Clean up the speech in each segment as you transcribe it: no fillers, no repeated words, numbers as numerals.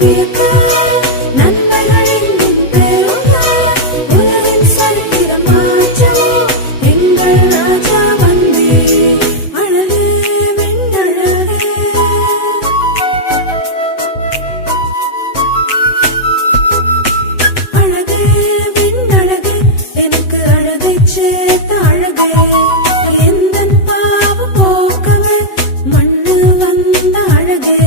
வியக்க நன்மைகள் இன்னும் பெருக உலகின் சரித்திரம் மாற்றவோ எங்கள் ராஜா வந்தே அழகே வெண்ணழகே அழகே வெண்ணழகே எனக்கு அழகை சேர்த்த அழகே எந்தன் பாவம் போக்கவே மண்ணு வந்த அழகே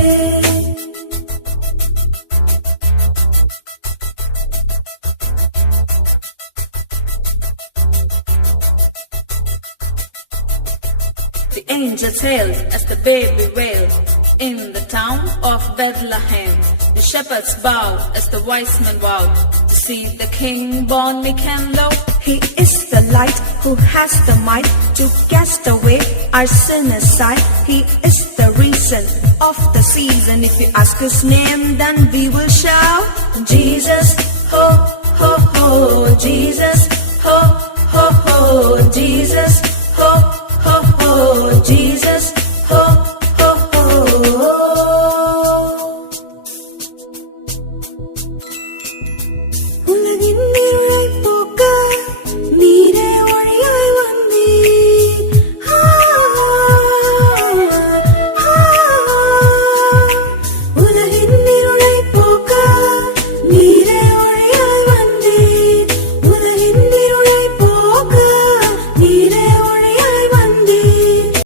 The angels hailed as the baby wailed in the town of Bethlehem. The shepherds bowed as the wise men vowed to see the king born meek and low. He is the light who has the might to cast away our sin aside. He is the reason of the season. If you ask his name, then we will shout, Jesus, ho, ho, ho, Jesus, ho, ho, ho, Jesus, ho, ho, ho, Jesus, ho.